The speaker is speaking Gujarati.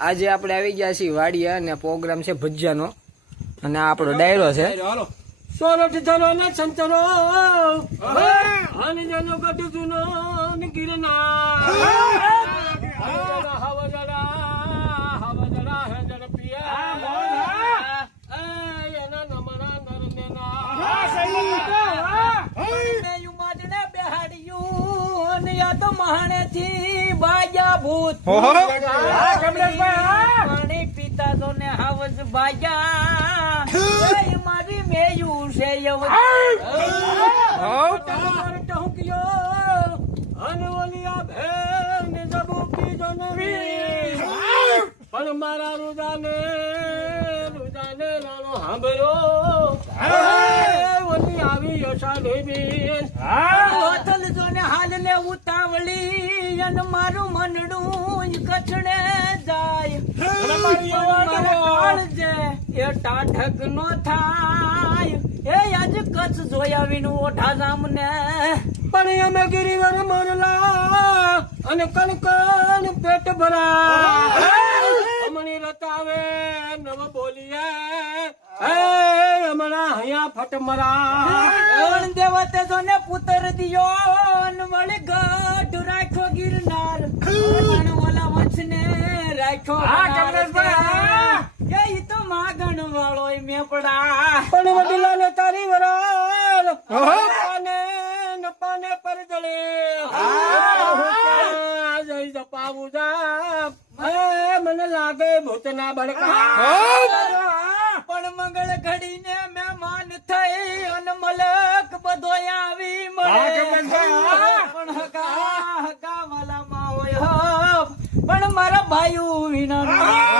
આજે આપણે આવી ગયા છીએ વાડિયા અને પ્રોગ્રામ છે ભજીયાનો અને આ આપણો ડાયરો છે. સોરઠ ધરો ને સંતરો અને જનો ગઢ જૂનો ને ગિરનાર હવજડા હે જડ પિયા એના નમરા નરનેના માજને બેહાડ્યું અને યા તો મહાણે થી બાજા ભૂત પાણી પીતા તો ને હવજ બાજા મારી મેયું છે પણ મારા રુદાને નાનો સાંભળ્યો ઓલી આવી યશા દેવી હોતલ જો ને હાલ ને ઉતાવળી અને મારું મનડું કચડે જાય એ ટાઢક નો થાય એ આજ કચ્છ જોયા વિનું ઓઠા જામને પણ અમે ગિરિવર મોરલા અને કણકણ પેટ ભરા અમણી રતાવે નવ બોલીએ હમણાં હૈયા ફટ મરા દેવતે જો ને પુત્ર દિયો વળી ગઢ રાખ્યો ગિરનાર ઓલા વંશને રાખ્યો એ તો માગણ વાળો મેપડા પણ વડીલા ને તારી વરાળ પાને પર જળે જય જપાવું જા મને લાગે ભૂતના બળકા પણ મંગળ ઘડીને મહેમાન થઈ અને મલક બધો આવી મળે પણ હકા વાલામાં હોય પણ મારા ભાઈઓ વિના